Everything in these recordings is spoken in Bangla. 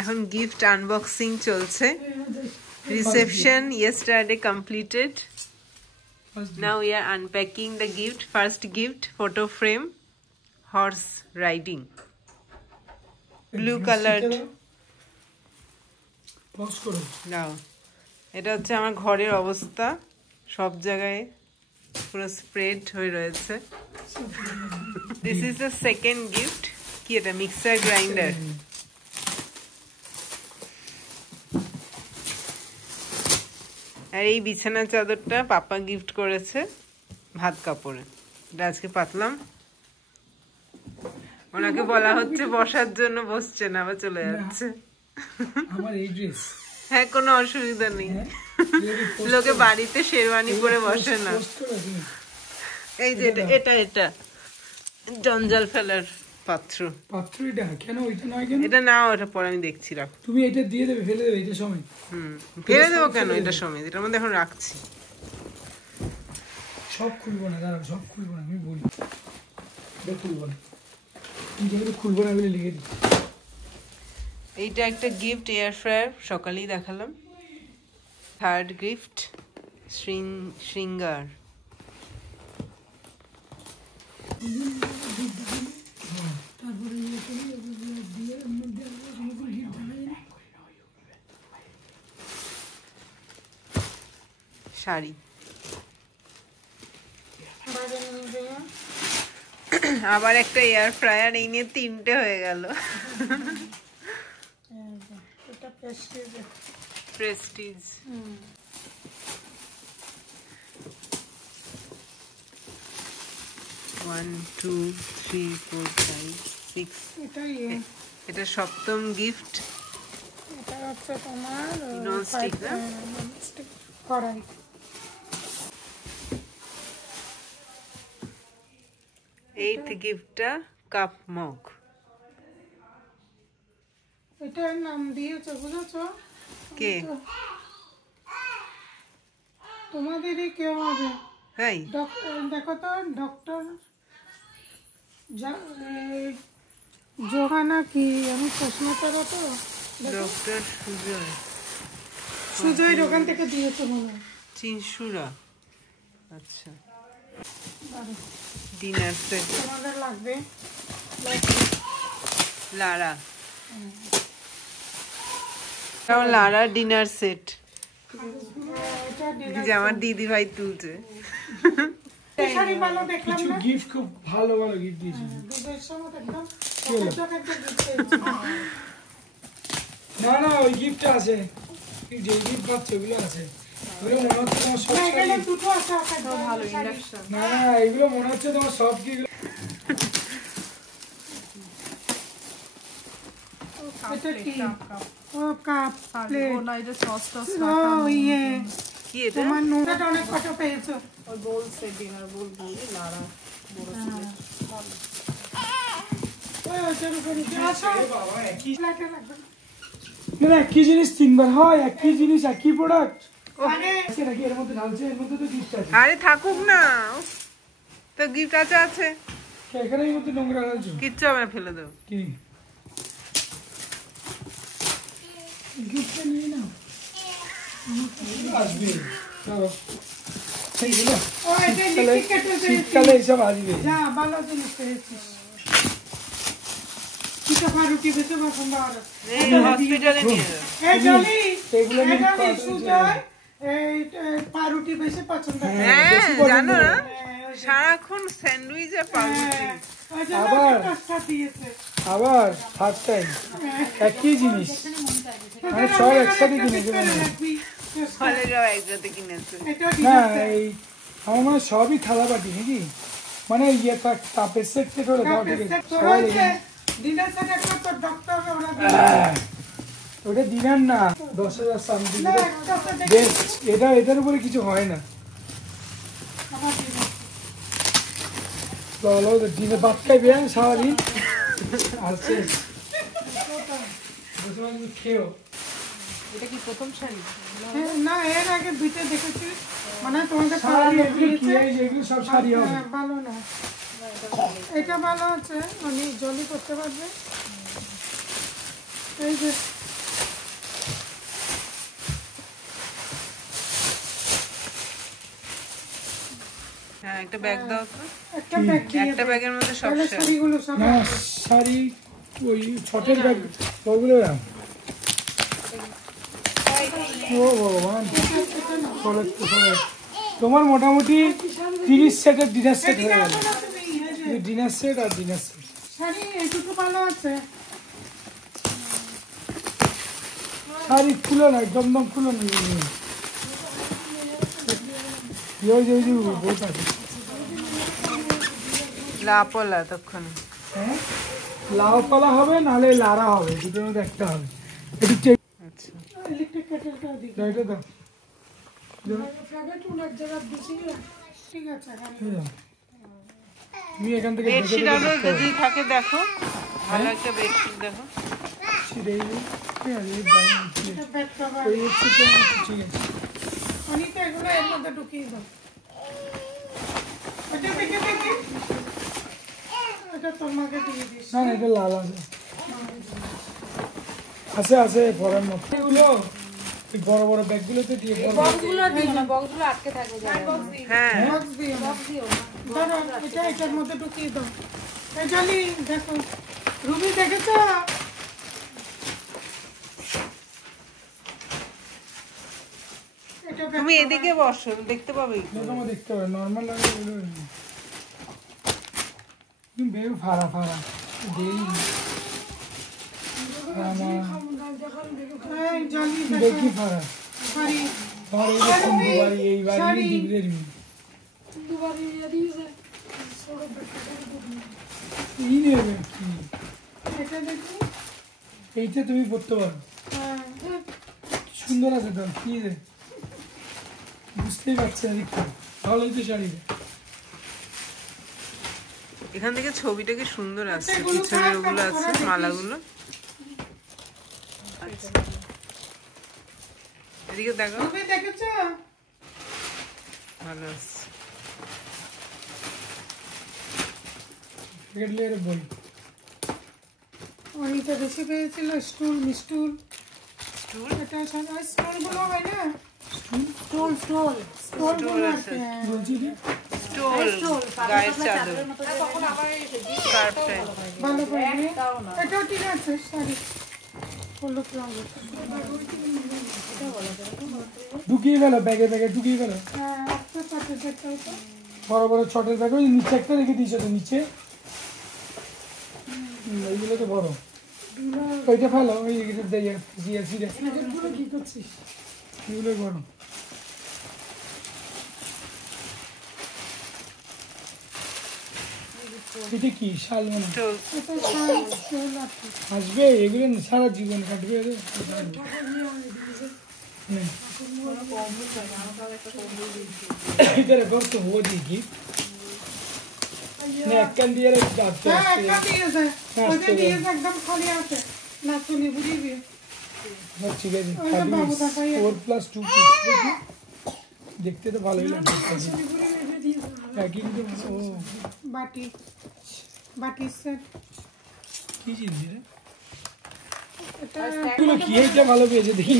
এখন গিফট আনবক্সিং চলছে। Reception yesterday completed. Now we are unpacking the gift. First gift, photo frame, horse riding, blue colored. Now এটা হচ্ছে আমার ঘরের অবস্থা, সব জায়গায় পুরো স্প্রেড হয়ে রয়েছে। This is the second gift. কি এটা? Mixer grinder. আর এই বিছানা চাদরটা পাপা গিফট করেছে ভাত কাপড়ে। এটা আজকে পাতলাম। ওনাকে বলা হচ্ছে বসার জন্য, বসছে না, আবার চলে যাচ্ছে। আমার এই ড্রেস, হ্যাঁ কোনো অসুবিধা নেই, লোকে বাড়িতে শেরওয়ানি পরে বসে না। এই যে এটা এটা জঞ্জাল ফেলার পাত্র। এটা কেন? ওইটা নয় কেন? এটা না, ওটা পরে আমি দেখছি। রাখ, তুমি এটা দিয়ে দেবে, ফেলে দেবে এটা সময়। ফেলে দেবো কেন? এটা সময় এটার মধ্যে এখন রাখছি। সব খুলবো না, দাঁড়াও, সব খুলবো না, আমি বলি এটা খুলবো না, যেগুলো খুলবো না বলে লিখে দিই। এইটা একটা গিফট, এয়ার ফ্রায়ার, সকালেই দেখালাম। থার্ড গিফট শৃঙ্গার। শাড়ি। আবার একটা এয়ার ফ্রায়ার, এই নিয়ে তিনটে হয়ে গেল। প্রেস্টিজ। 1 2 3 4 5 6। এটা সপ্তম গিফট। এটা হচ্ছে তোমার ননস্টিক না? কড়াই। এইট গিফটটা কাপ মগ। এটার নাম দিয়েছো, বুঝেছো? কে? তোমাদেরই কেউ হবে। তাই? দেখো তো, ডক্টর জোহানা কি, আমি প্রশ্ন করো তো। ডক্টর সুজয়। সুজয় ওখান থেকে দিয়েছো মনে হয়। চিনসুরা। আচ্ছা, ডিনার সেট তোমাদের লাগবে। লারা। লারা ডিনার সেট, যে আমার দিদি ভাই তুলছে। শাড়ি ভালো দেখলাম কিছু না? গিফট খুব ভালো ভালো গিফট দিয়েছে। দুধের সময় একদম না না, ওই গিফটটা আছে, যে গিফট পাচ্ছে ওগুলো আছে। ওগুলো মনে হচ্ছে তোমার সব শাড়ি। দুটো আছে, ভালো ইন্ডাকশন। না না, এগুলো মনে হচ্ছে তোমার সব কি। এটা কি? ও কাপ প্লেট। না, এটা সস টস ও ইয়ে, কি এটা? তোমার নোটা অনেক কত পেয়েছো। ওই বোল সেট, ডিনার বোল ভালো, লাড়া বড় সেট ভালো। ওই ওটার উপরে আসো। বাবা, একই লাগে লাগবে। না, একই জিনিস তিনবার হয়, একই জিনিস একই প্রোডাক্ট। আরে সেটা কি এর মধ্যে ঢালছে? এর মধ্যে তো গিফট আছে। আরে থাকুক না, তো গিফট আছে আছে। এখানে এর মধ্যে নোংরা ঢালছো? কিচ্ছু হবে না, ফেলে দেবো। কি গিফটটা নিয়ে নাও, আসবে। চলো, এইগুলো ও এটা লিখে কেটে শীতকালে এইসব আসবে। যা ভালো জিনিস পেয়েছিস। কিটা পারুটি বেঁচে পছন্দ আর এই হসপিটালে নিয়ে যাও। এই জলি এগুলো নিয়ে এটা পারুটি সুজয় এই পারুটি বেশি পছন্দ করে। হ্যাঁ জানো না, সারাক্ষণ স্যান্ডউইচ আর পাউরুটি। ওই জন্য আবার? দশটা দিয়েছে। আবার ফার্স্ট টাইম একই জিনিস, মানে সব একসাথে কিনেছে মনে হয়। ফলে যাও একসাথে কিনেছে। এটা না, এই আমার মনে হয় সবই থালা বাটি নাকি, মানে ইয়ে কাপের সেট সেট হলে দাও, ঠিক আছে সবাই দেখে। ডিনার সেট একটা তো ডক্টর ওরা ওটা দিনার না, 10,000 সামথিং না একটা সেট বেস্ট। এটার উপরে কিছু হয় না। আমার দিন বলো দিনে ভাত খাইবে সারাদিন আর শেষ। খেয়েও এটা কি প্রথম শাড়ি? না, এর আগে দুইটা দেখেছি, মানে তোমাদের শাড়ি পাড়ার এগুলো কি, দিয়েছে। এগুলো সব শাড়ি হবে। ভালো না, এটা ভালো আছে, মানে জলি করতে পারবে। এই যে হ্যাঁ একটা ব্যাগ দাও তো। একটা ব্যাগ একটা ব্যাগের মধ্যে সব তাহলে শেষ। শাড়িগুলো সব না শাড়ি ওই ছটের ব্যাগ ওগুলো রাখ। ও ভগবান, চলে তো চলে। তোমার মোটামুটি 30 সেটের ডিনার সেট হয়ে গেল। ডিনার সেট আর ডিনার সেট। শাড়ি এই দুটো ভালো আছে। শাড়ি খুলো না, দমদম খুলো না। ওই যে বইটা আছে। লাপলা তখন হ্যাঁ, লাউ পালা হবে নাহলে লারা হবে, দুটোর মধ্যে একটা হবে। একটু চেক আচ্ছা ইলেকট্রিক কেটেলটা দিই। এটা দাও। ফ্যাগেট অনেক জায়গা দিছি। ঠিক আছে হ্যাঁ। এই দাও। তুমি এখান থেকে বেডশিট আরো যদি থাকে দেখো, ভালো একটা বেডশিট দেখো। এটা ব্যাগ কভার। ঠিক আছে। অনিতা এগুলো এর মধ্যে ঢুকিয়ে দাও। ওটা দেখে দেখে এটা তোর মাকে দিয়ে দিস। না না, এটা লাল আছে। আছে আছে পরার মতো। এগুলো এই বড় বড় ব্যাগগুলোতে দিয়ে বক্সগুলো দিও না, বক্সগুলো আটকে থাকবে জায়গা। হ্যাঁ বক্স দিও না। দিও না। ধরো এটা এটার মধ্যে ঢুকিয়ে দাও। এই জানি দেখো রুবি দেখেছো? এটা তুমি এদিকে বসো, দেখতে পাবে কি? তোমার দেখতে হবে নর্মাল লাগে এগুলো। তুমি বেউ ফাড়া ফাড়া দেই এই জানি দেখি ফাড়া। শাড়ি তোমার এই যে কুন্ডু বাড়ি, এই বাড়ি দিবদের এই নেবে কি? এটা দেখি। এইটা তুমি পড়তে পারো। হ্যাঁ সুন্দর আছে তো, কি রে বুঝতেই পারছি না দেখতে। ভালোই তো শাড়ি। এখান থেকে ছবিটা কি সুন্দর আসছে, এগুলো পিছনে কার ওগুলো কাছে আছে করা মালাগুলো। এদিকে দেখো, রুবি দেখেছো? ভালো আসছে। সেকেন্ড লেয়ারের বই। অনিতা বেশি পেয়েছিল স্টুল মিস্টুল। স্টুল এটা সবাই স্টুলগুলো হয় না? স্টোল স্টোল স্টুলগুলো আছে। কি বলছি রে? স্টোল গায়ের চাদর, তখন আবার স্কার্ফ টাইপ। ভালো করে দিয়ে। তাও না। এটাও ঠিক আছে শাড়ি হলুদ রঙের। ঢুকিয়ে গেল ব্যাগে ব্যাগে ঢুকিয়ে গেল। হ্যাঁ একটা পাটে দেখতে তো। বড় বড় ছটের ব্যাগ ওই নিচে একটা রেখে দিয়েছো তো নিচে। এইগুলো তো বড়। ওইটা ফেলো, ওই জিয়া এগুলো কি করছিস? এগুলো বড়। এটা কি শাল মনে হয়। স্টোল এটা শাড়ি স্টুল আছে। আসবে এগুলো সারা জীবন কাটবে এদের। হুম। इधर घर तो हो जाएगी मैं अक्कन दिया रे बात तो হ্যাঁ একটা দিয়েছে। ওইটা দিয়েছে একদম খালি আছে। না চলি বুঝিবি। सब ठीक है जी ওইটা বাবু দেখাই। 4+2 देखिए देखते तो ভালোই লাগছে একই কিন্তু ও বাটি বাটি সেট। কি জিনিস রে এটা এগুলো কি এইটা ভালো পেয়েছে দেখি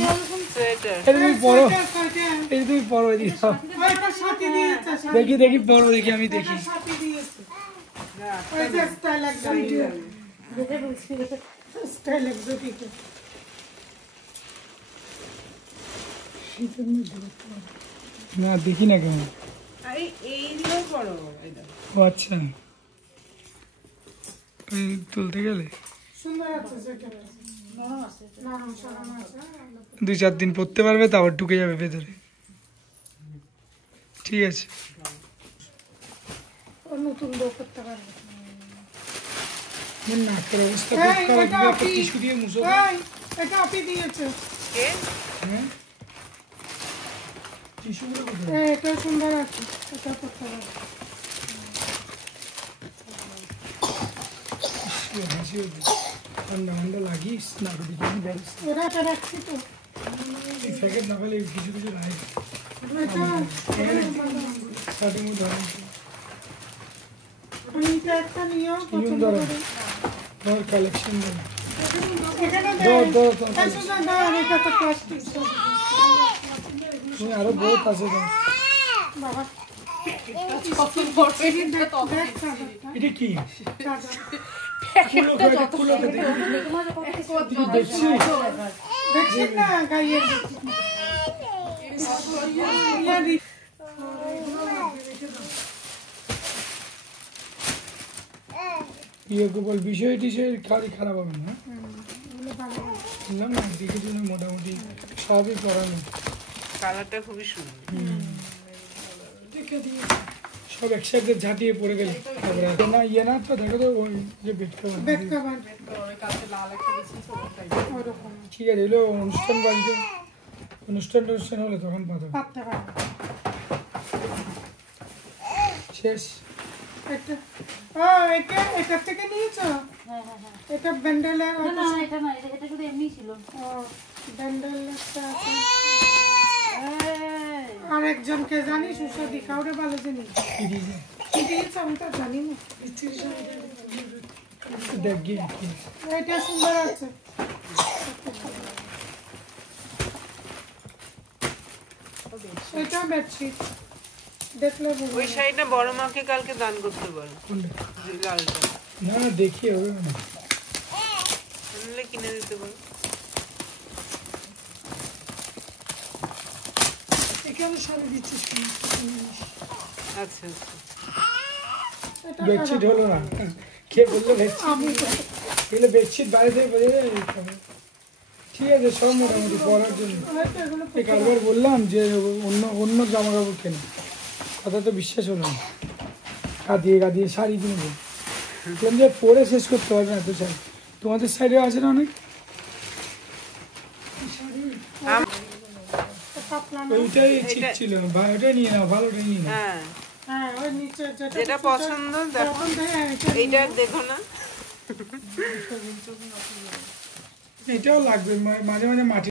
সোয়েটার। এটা তুমি পরো, সোয়েটার। এটা তুমি পরো দিও ওইটা সাথে দিয়েছে। দেখি দেখি পরো দেখি আমি দেখি এটা সাথে দিয়েছে। ওইটা স্টাইল একদম দিয়ে। দেখে বলছি স্টাইল এক্সোটিক। না দেখি না কেমন। আরে এইগুলো বড়, এই দেখো। ও আচ্ছা এই তুলতে গেলে সুন্দর আছে সোয়েটার। নরম সরম আছে। 2-4 দিন পরতে পারবে তারপর ঢুকে যাবে ভেতরে। ঠিক আছে ও নতুন বউ করতে পারবে। আমার নাকের অবস্থা এই, খুব খারাপ, এটা একটা আপনি- টিস্যু দিয়ে মুছো। এই, এটা আপনি দিয়েছে। কে? হ্যাঁ টিস্যুগুলো কোথায়? এটা সুন্দর আছে। এটা করতে পারবে। হাসি হচ্ছে ঠান্ডা ঠান্ডা লাগিস না দিকে বেরোস ওরা এটা রাখছি তো। এই প্যাকেট না পেলে কিছু কিছু লাগে এটা স্টার্টিং ধরো অনিতা একটা নিয়েও নিয়ম পছন্দ ধরো করে। তোমার কালেকশন ধরো এখানে দাও দে। দাও দাও। এই সুজা না, এটা তো প্লাস্টিক। তুমি আরো বহুত আছে তো। বাবা, কত বড় এটা তো দেখ চাদরটা। এটা কি চাদর। খুলো করে খুলো করে দেখি। এটা দেখছি দেখছিস না গাইয়ের ইয়ারি। ইয়ে বল বিষয় টিষয় খারাপ হবে না এগুলো ভালো ভালো। বললাম না দেখেছি না মোটামুটি সবই করানো কালারটা খুবই সুন্দর। সব একসাথে ঝাঁটিয়ে পড়ে গেল তারপরে না ইয়ে না তো দেখো তো ওই যে বেড কভার বেড কভার ওই কাছে লাল একটা দিয়েছিস ওটাই ওরকম ঠিক আছে এলো অনুষ্ঠান বাড়িতে অনুষ্ঠান হলে তখন পাতো পাততে পারবে। শেষ এটা ও এটা থেকে নিয়েছো? এটা ব্যান্ডেলের না না এটা না এটা শুধু এমনি ছিল ও ব্যান্ডেলটা আছে। এই, আর একজনকে জানিস সুস্বাদি কাউরে ভালো জিনিস কি দিয়েছে কি দিয়েছে আমি তো জানি না। দেখ গিয়ে কি এটা সুন্দর আছে। এটা বেডশিট দেখলে ওই বুঝবে। শাড়িটা বড় মাকে কালকে দান করতে পারো, কোনটা যে লালটা না না দেখি হবে না আনলে কিনে দিতে পারো। এখানে শাড়ি দিচ্ছিস আচ্ছা আচ্ছা, এটা বেডশিট হলো না কে বললো বেডশিট আমি এগুলো বেডশিট বাইরে থেকে বোঝা যায় ঠিক আছে সব মোটামুটি পরার জন্য হয়তো এগুলো এই কারবার বললাম যে অন্য অন্য জামা কাপড় কেনে কথা তো বিশ্বাস হলো না গাদিয়ে শাড়ি কিনবো বললাম যে পরে শেষ করতে পারবে না তো শাড়ি তোমাদের সাইডে আছে না অনেক পাতলা না। ওইটাই ঠিক ছিল ওটাই নিয়ে নাও ভালোটাই নিয়ে নাও হ্যাঁ হ্যাঁ ওই নিচে যেটা পছন্দ দেখো, তখন দেখে এটা এইটা আর দেখো না। এটাও লাগবে মাঝে মাঝে মাটি